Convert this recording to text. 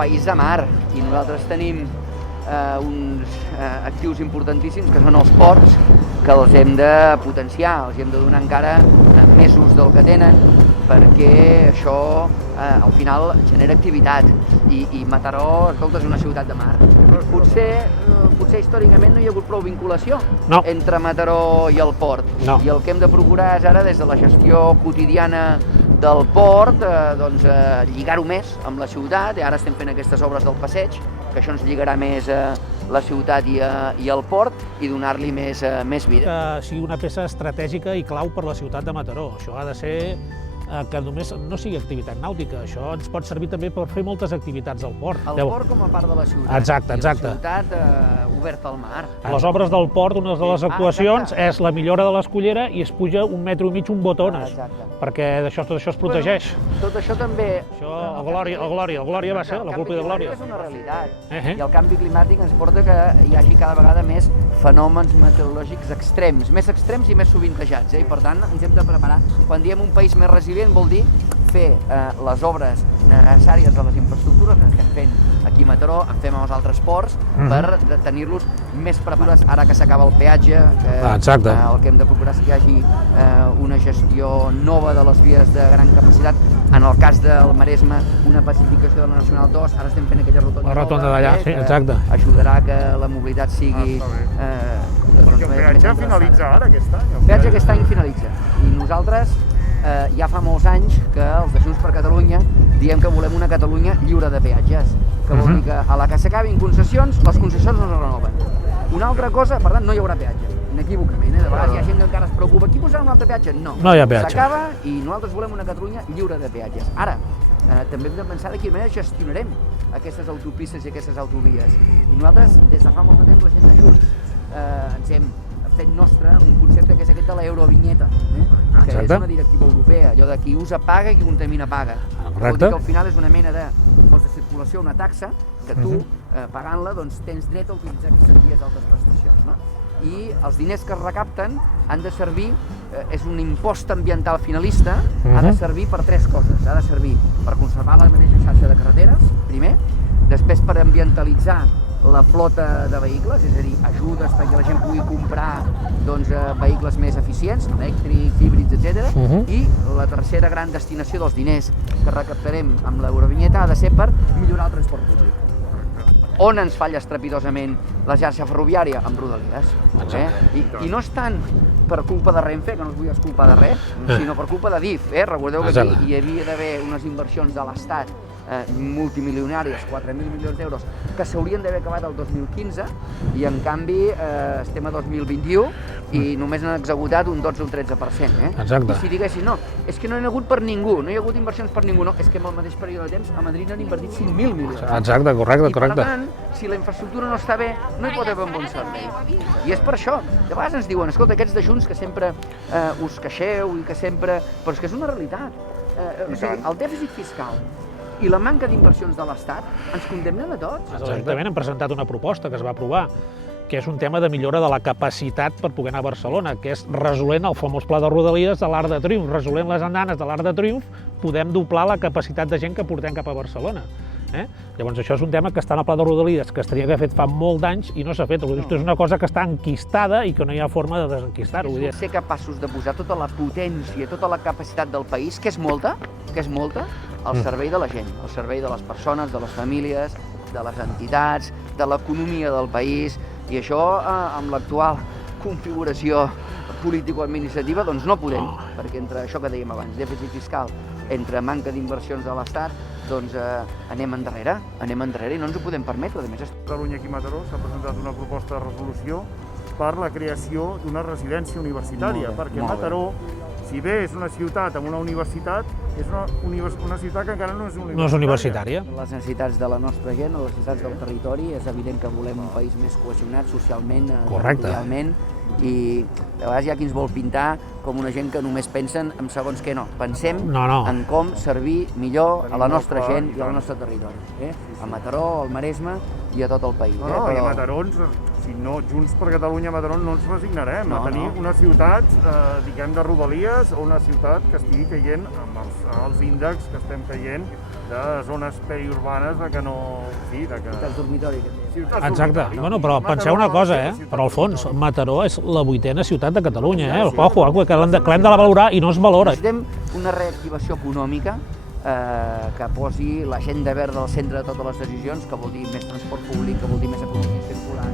país de mar i nosaltres tenim uns actius importantíssims que són els ports, que els hem de potenciar, els hem de donar encara més ús del que tenen, perquè això al final genera activitat i Mataró, escolta, és una ciutat de mar. Potser històricament no hi ha hagut prou vinculació entre Mataró i el port. I el que hem de procurar és ara, des de la gestió quotidiana del port, lligar-ho més amb la ciutat, i ara estem fent aquestes obres del passeig, que això ens lligarà més la ciutat i el port i donar-li més vida. Que sigui una peça estratègica i clau per la ciutat de Mataró. Això ha de ser que només no sigui activitat nàutica, això ens pot servir també per fer moltes activitats al port. El port com a part de la ciutat. Exacte. I la ciutat oberta al mar. A les obres del port, una de les actuacions és la millora de l'escullera i es puja 1,5 metres un botones, perquè tot això es protegeix. Tot això també... Això, el Glòria va ser, la culpa de Glòria. És una realitat. I el canvi climàtic ens porta que hi hagi cada vegada més fenòmens meteorològics extrems i més sovintejats, i per tant ens hem de preparar. Quan diem un país més resilient vol dir fer les obres necessàries a les infraestructures que estem fent aquí a Mataró, en fem als altres ports, per tenir-los més preparats. Ara que s'acaba el peatge, el que hem de procurar és que hi hagi una gestió nova de les vies de gran capacitat. En el cas del Maresme, una pacificació de la Nacional 2, ara estem fent aquella rotonda. La rotonda d'allà, sí, exacte. Ajudarà que la mobilitat sigui... Perquè el peatge finalitza ara aquest any. El peatge aquest any finalitza. I nosaltres ja fa molts anys que els de Junts per Catalunya diem que volem una Catalunya lliure de peatges, que vol dir que a la que s'acabin concessions, les concessions no es renoven. Una altra cosa, per tant, no hi haurà peatge, inequívocament, de vegades hi ha gent que encara es preocupa, qui posarà un altre peatge? No hi ha peatge. S'acaba i nosaltres volem una Catalunya lliure de peatges. Ara, també hem de pensar de quina manera gestionarem aquestes autopistes i aquestes autovies. I nosaltres, des de fa molt de temps, la gent de Junts, ens hem fet nostre un concepte que és aquest de l'eurovinyeta, que és una directiva europea, allò de qui usa paga i qui contamina paga. Vol dir que al final és una mena de fons de circulació, una taxa, que tu, pagant-la, tens dret a utilitzar aquestes vies d'altes prestacions. I els diners que es recapten han de servir, és un impost ambiental finalista, ha de servir per tres coses. Ha de servir per conservar la mateixa xarxa de carreteres, primer, després per ambientalitzar la flota de vehicles, és a dir, ajudes perquè la gent pugui comprar vehicles més eficients, elèctrics, híbrids, etc. I la tercera gran destinació dels diners que recaptarem amb l'eurovinyeta ha de ser per millorar el transport públic. On ens falla estrepitosament la xarxa ferroviària? Amb Rodalies. I no és tant per culpa de Renfe, que no us vull exculpar de res, sinó per culpa de DIF. Recordeu que aquí hi havia d'haver unes inversions de l'Estat multimilionàries, 4.000 milions d'euros, que s'haurien d'haver acabat el 2015 i en canvi estem a 2021 i només han executat un 12 o un 13%. I si diguessin, no, és que no hi ha hagut per ningú, no hi ha hagut inversions per ningú, no, és que en el mateix període de temps a Madrid n'han invertit 5.000 milions. Exacte, correcte. I per tant, si la infraestructura no està bé, no hi pot haver un bon servei. I és per això, de vegades ens diuen, escolta, aquests de Junts que sempre us queixeu i que sempre... Però és que és una realitat. O sigui, el dèficit fiscal i la manca d'inversions de l'Estat ens condemnen a tots. Exactament, hem presentat una proposta que es va aprovar, que és un tema de millora de la capacitat per poder anar a Barcelona, que és resolent el famós pla de Rodalies de l'Arc de Triomf. Resolent les andanes de l'Arc de Triomf, podem doblar la capacitat de gent que portem cap a Barcelona. Llavors això és un tema que està en el pla de Rodalies, que es tenia que haver fet fa molt d'anys i no s'ha fet. És una cosa que està enquistada i que no hi ha forma de desenquistar-ho. És ser capaços de posar tota la potència, tota la capacitat del país, que és molta, al servei de la gent, al servei de les persones, de les famílies, de les entitats, de l'economia del país, i això amb l'actual configuració político-administrativa doncs no podem, perquè entre això que dèiem abans, dèficit fiscal, entre manca d'inversions de l'Estat, doncs anem endarrere i no ens ho podem permetre. A més, Catalunya aquí a Mataró s'ha presentat una proposta de resolució per la creació d'una residència universitària, perquè Mataró, si bé és una ciutat amb una universitat, és una ciutat que encara no és universitària. No és universitària. Les necessitats de la nostra gent, les necessitats del territori, és evident que volem un país més cohesionat socialment, territorialment, i de vegades hi ha qui ens vol pintar com una gent que només pensen en segons què. No, pensem en com servir millor a la nostra gent i al nostre territori, a Mataró, al Maresme i a tot el país. I a Mataró, si si no, Junts per Catalunya a Mataró no ens resignarem a tenir una ciutat, diguem, de rodalies o una ciutat que estigui caient amb els índexs que estem caient de zones periurbanes de que no... Sí, de que... Ciutats dormitori. Exacte. Bueno, però penseu una cosa, però al fons, Mataró és la 8ª ciutat de Catalunya, Ojo, que l'hem de valorar i no es valora. Necessitem una reactivació econòmica que posi l'agenda verda al centre de totes les decisions, que vol dir més transport públic, que vol dir més economia circular,